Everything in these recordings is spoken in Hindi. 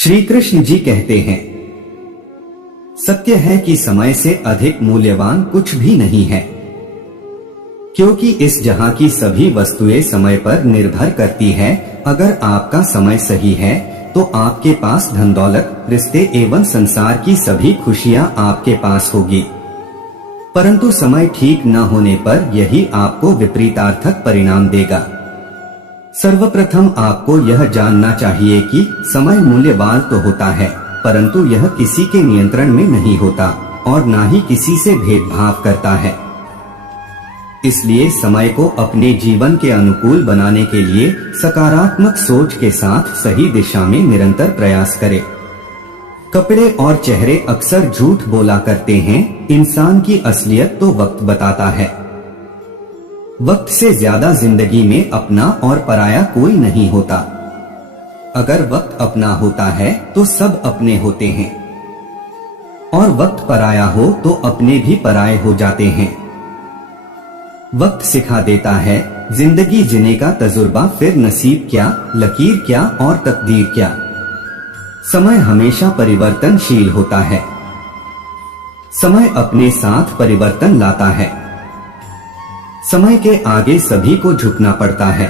श्री कृष्ण जी कहते हैं, सत्य है कि समय से अधिक मूल्यवान कुछ भी नहीं है, क्योंकि इस जहां की सभी वस्तुएं समय पर निर्भर करती है। अगर आपका समय सही है तो आपके पास धन दौलत, रिश्ते एवं संसार की सभी खुशियां आपके पास होगी, परंतु समय ठीक न होने पर यही आपको विपरीतार्थक परिणाम देगा। सर्वप्रथम आपको यह जानना चाहिए कि समय मूल्यवान तो होता है, परंतु यह किसी के नियंत्रण में नहीं होता और न ही किसी से भेदभाव करता है। इसलिए समय को अपने जीवन के अनुकूल बनाने के लिए सकारात्मक सोच के साथ सही दिशा में निरंतर प्रयास करें। कपड़े और चेहरे अक्सर झूठ बोला करते हैं, इंसान की असलियत तो वक्त बताता है। वक्त से ज्यादा जिंदगी में अपना और पराया कोई नहीं होता। अगर वक्त अपना होता है तो सब अपने होते हैं, और वक्त पराया हो तो अपने भी पराये हो जाते हैं। वक्त सिखा देता है जिंदगी जीने का तजुर्बा, फिर नसीब क्या, लकीर क्या और तकदीर क्या। समय हमेशा परिवर्तनशील होता है। समय अपने साथ परिवर्तन लाता है। समय के आगे सभी को झुकना पड़ता है,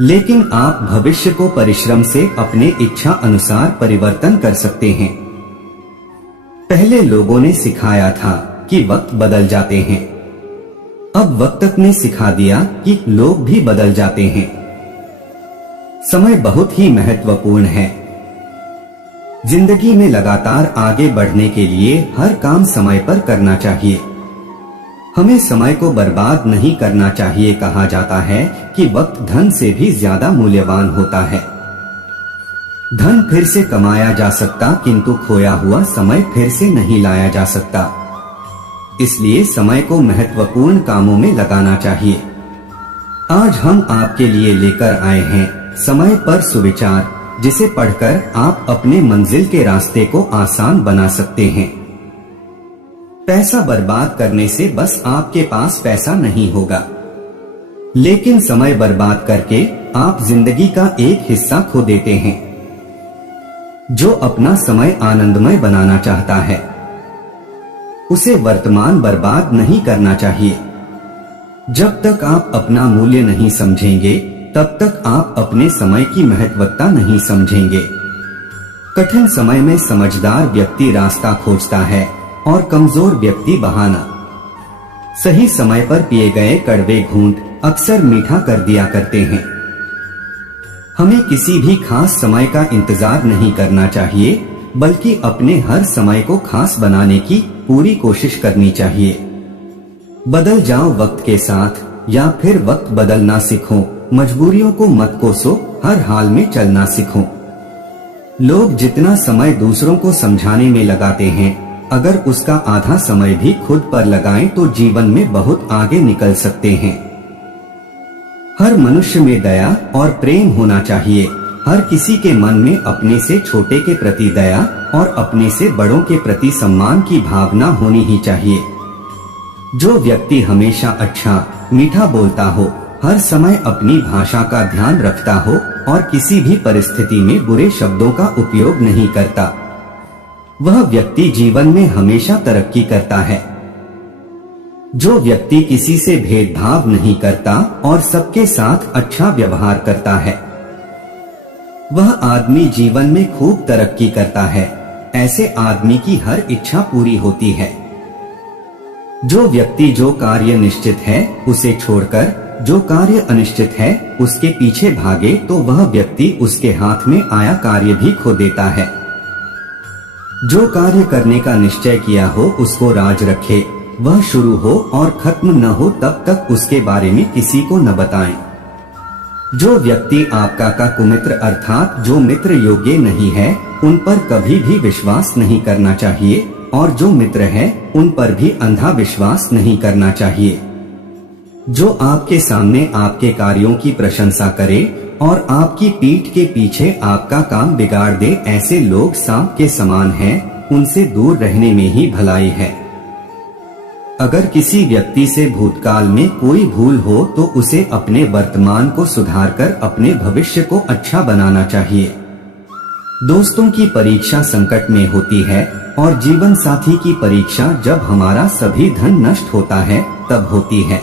लेकिन आप भविष्य को परिश्रम से अपने इच्छा अनुसार परिवर्तन कर सकते हैं। पहले लोगों ने सिखाया था कि वक्त बदल जाते हैं, अब वक्त ने सिखा दिया कि लोग भी बदल जाते हैं। समय बहुत ही महत्वपूर्ण है। जिंदगी में लगातार आगे बढ़ने के लिए हर काम समय पर करना चाहिए। हमें समय को बर्बाद नहीं करना चाहिए। कहा जाता है कि वक्त धन से भी ज्यादा मूल्यवान होता है। धन फिर से कमाया जा सकता, किंतु खोया हुआ समय फिर से नहीं लाया जा सकता। इसलिए समय को महत्वपूर्ण कामों में लगाना चाहिए। आज हम आपके लिए लेकर आए हैं समय पर सुविचार, जिसे पढ़कर आप अपने मंजिल के रास्ते को आसान बना सकते हैं। पैसा बर्बाद करने से बस आपके पास पैसा नहीं होगा, लेकिन समय बर्बाद करके आप जिंदगी का एक हिस्सा खो देते हैं। जो अपना समय आनंदमय बनाना चाहता है, उसे वर्तमान बर्बाद नहीं करना चाहिए। जब तक आप अपना मूल्य नहीं समझेंगे, तब तक आप अपने समय की महत्वता नहीं समझेंगे। कठिन समय में समझदार व्यक्ति रास्ता खोजता है और कमजोर व्यक्ति बहाना। सही समय पर पिए गए कड़वे घूंट अक्सर मीठा कर दिया करते हैं। हमें किसी भी खास समय का इंतजार नहीं करना चाहिए, बल्कि अपने हर समय को खास बनाने की पूरी कोशिश करनी चाहिए। बदल जाओ वक्त के साथ, या फिर वक्त बदलना सीखो। मजबूरियों को मत कोसो, हर हाल में चलना सीखो। लोग जितना समय दूसरों को समझाने में लगाते हैं, अगर उसका आधा समय भी खुद पर लगाएं तो जीवन में बहुत आगे निकल सकते हैं। हर मनुष्य में दया और प्रेम होना चाहिए। हर किसी के मन में अपने से छोटे के प्रति दया और अपने से बड़ों के प्रति सम्मान की भावना होनी ही चाहिए। जो व्यक्ति हमेशा अच्छा मीठा बोलता हो, हर समय अपनी भाषा का ध्यान रखता हो और किसी भी परिस्थिति में बुरे शब्दों का उपयोग नहीं करता, वह व्यक्ति जीवन में हमेशा तरक्की करता है। जो व्यक्ति किसी से भेदभाव नहीं करता और सबके साथ अच्छा व्यवहार करता है, वह आदमी जीवन में खूब तरक्की करता है। ऐसे आदमी की हर इच्छा पूरी होती है। जो व्यक्ति जो कार्य निश्चित है उसे छोड़कर जो कार्य अनिश्चित है उसके पीछे भागे, तो वह व्यक्ति उसके हाथ में आया कार्य भी खो देता है। जो कार्य करने का निश्चय किया हो उसको राज रखे, वह शुरू हो और खत्म न हो तब तक उसके बारे में किसी को न बताएं। जो व्यक्ति आपका का कुमित्र अर्थात जो मित्र योग्य नहीं है, उन पर कभी भी विश्वास नहीं करना चाहिए, और जो मित्र है उन पर भी अंधा विश्वास नहीं करना चाहिए। जो आपके सामने आपके कार्यों की प्रशंसा करे और आपकी पीठ के पीछे आपका काम बिगाड़ दे, ऐसे लोग सांप के समान हैं, उनसे दूर रहने में ही भलाई है। अगर किसी व्यक्ति से भूतकाल में कोई भूल हो तो उसे अपने वर्तमान को सुधारकर अपने भविष्य को अच्छा बनाना चाहिए। दोस्तों की परीक्षा संकट में होती है और जीवन साथी की परीक्षा जब हमारा सभी धन नष्ट होता है तब होती है।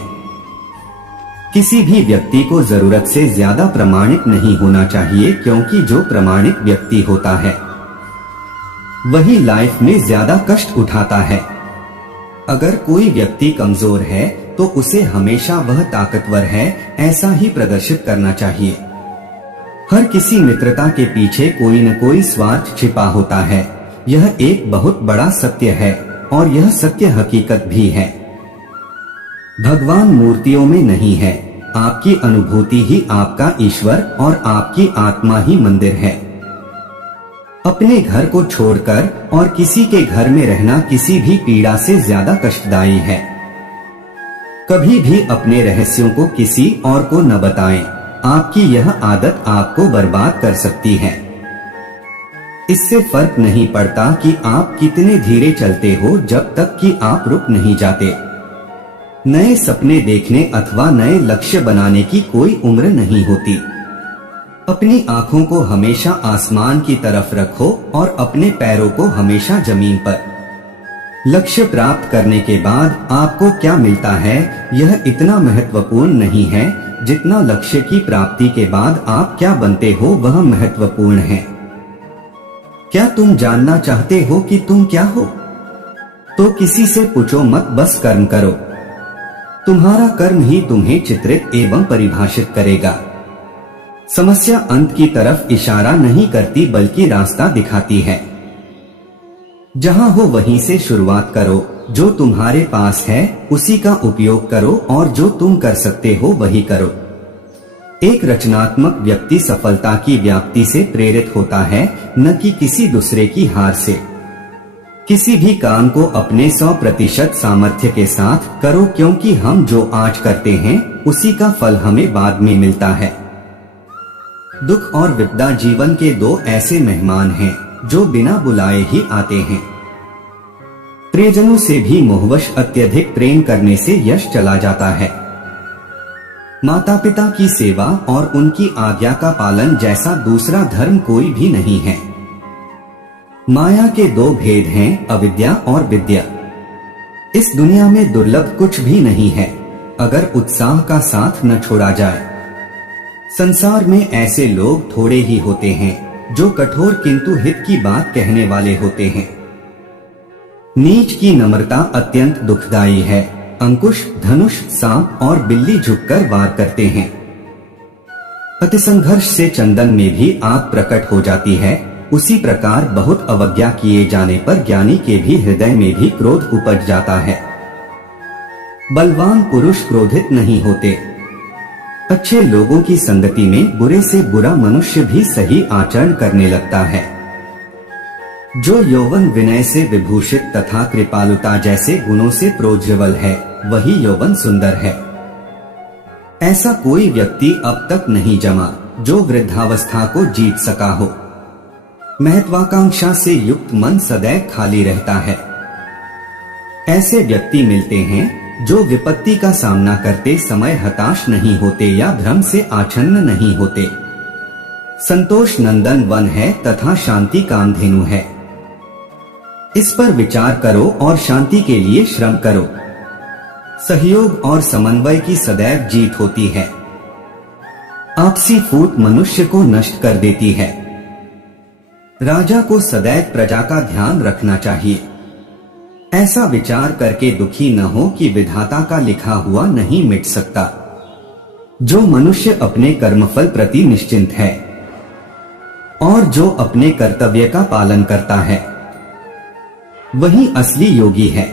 किसी भी व्यक्ति को जरूरत से ज्यादा प्रामाणिक नहीं होना चाहिए, क्योंकि जो प्रामाणिक व्यक्ति होता है वही लाइफ में ज्यादा कष्ट उठाता है। अगर कोई व्यक्ति कमजोर है तो उसे हमेशा वह ताकतवर है ऐसा ही प्रदर्शित करना चाहिए। हर किसी मित्रता के पीछे कोई न कोई स्वार्थ छिपा होता है। यह एक बहुत बड़ा सत्य है और यह सत्य हकीकत भी है। भगवान मूर्तियों में नहीं है, आपकी अनुभूति ही आपका ईश्वर और आपकी आत्मा ही मंदिर है। अपने घर को छोड़कर और किसी के घर में रहना किसी भी पीड़ा से ज्यादा कष्टदायी है। कभी भी अपने रहस्यों को किसी और को न बताएं। आपकी यह आदत आपको बर्बाद कर सकती है। इससे फर्क नहीं पड़ता कि आप कितने धीरे चलते हो जब तक कि आप रुक नहीं जाते। नए सपने देखने अथवा नए लक्ष्य बनाने की कोई उम्र नहीं होती। अपनी आंखों को हमेशा आसमान की तरफ रखो और अपने पैरों को हमेशा जमीन पर। लक्ष्य प्राप्त करने के बाद आपको क्या मिलता है यह इतना महत्वपूर्ण नहीं है जितना लक्ष्य की प्राप्ति के बाद आप क्या बनते हो वह महत्वपूर्ण है। क्या तुम जानना चाहते हो कि तुम क्या हो? तो किसी से पूछो मत, बस कर्म करो। तुम्हारा कर्म ही तुम्हें चित्रित एवं परिभाषित करेगा। समस्या अंत की तरफ इशारा नहीं करती बल्कि रास्ता दिखाती है। जहां हो वहीं से शुरुआत करो। जो तुम्हारे पास है उसी का उपयोग करो और जो तुम कर सकते हो वही करो। एक रचनात्मक व्यक्ति सफलता की व्याप्ति से प्रेरित होता है, न कि किसी दूसरे की हार से। किसी भी काम को अपने 100% सामर्थ्य के साथ करो, क्योंकि हम जो आज करते हैं उसी का फल हमें बाद में मिलता है। दुख और विपदा जीवन के दो ऐसे मेहमान हैं जो बिना बुलाए ही आते हैं। प्रियजनों से भी मोहवश अत्यधिक प्रेम करने से यश चला जाता है। माता पिता की सेवा और उनकी आज्ञा का पालन जैसा दूसरा धर्म कोई भी नहीं है। माया के दो भेद हैं, अविद्या और विद्या। इस दुनिया में दुर्लभ कुछ भी नहीं है अगर उत्साह का साथ न छोड़ा जाए। संसार में ऐसे लोग थोड़े ही होते हैं जो कठोर किंतु हित की बात कहने वाले होते हैं। नीच की नम्रता अत्यंत दुखदायी है। अंकुश, धनुष, सांप और बिल्ली झुककर वार करते हैं। अति संघर्ष से चंदन में भी आग प्रकट हो जाती है। उसी प्रकार बहुत अवज्ञा किए जाने पर ज्ञानी के भी हृदय में भी क्रोध उपज जाता है। बलवान पुरुष क्रोधित नहीं होते। अच्छे लोगों की संगति में बुरे से बुरा मनुष्य भी सही आचरण करने लगता है। जो यौवन विनय से विभूषित तथा कृपालुता जैसे गुणों से प्रोज्वल है वही यौवन सुंदर है। ऐसा कोई व्यक्ति अब तक नहीं जमा जो वृद्धावस्था को जीत सका हो। महत्वाकांक्षा से युक्त मन सदैव खाली रहता है। ऐसे व्यक्ति मिलते हैं जो विपत्ति का सामना करते समय हताश नहीं होते या भ्रम से आच्छन्न नहीं होते। संतोष नंदन वन है तथा शांति कामधेनु है। इस पर विचार करो और शांति के लिए श्रम करो। सहयोग और समन्वय की सदैव जीत होती है। आपसी फूट मनुष्य को नष्ट कर देती है। राजा को सदैव प्रजा का ध्यान रखना चाहिए। ऐसा विचार करके दुखी न हो कि विधाता का लिखा हुआ नहीं मिट सकता। जो मनुष्य अपने कर्मफल प्रति निश्चिंत है और जो अपने कर्तव्य का पालन करता है वही असली योगी है।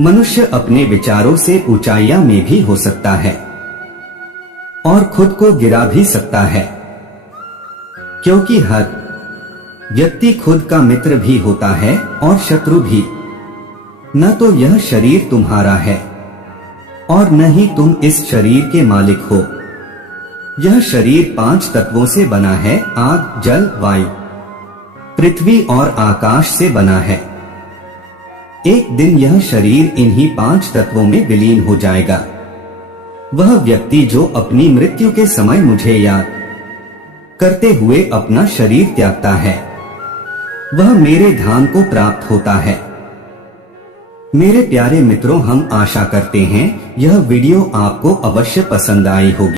मनुष्य अपने विचारों से ऊंचाइयां में भी हो सकता है और खुद को गिरा भी सकता है, क्योंकि हर व्यक्ति खुद का मित्र भी होता है और शत्रु भी। न तो यह शरीर तुम्हारा है और न ही तुम इस शरीर के मालिक हो। यह शरीर 5 तत्वों से बना है, आग, जल, वायु, पृथ्वी और आकाश से बना है। एक दिन यह शरीर इन्हीं 5 तत्वों में विलीन हो जाएगा। वह व्यक्ति जो अपनी मृत्यु के समय मुझे याद करते हुए अपना शरीर त्यागता है, वह मेरे धाम को प्राप्त होता है। मेरे प्यारे मित्रों, हम आशा करते हैं यह वीडियो आपको अवश्य पसंद आई होगी।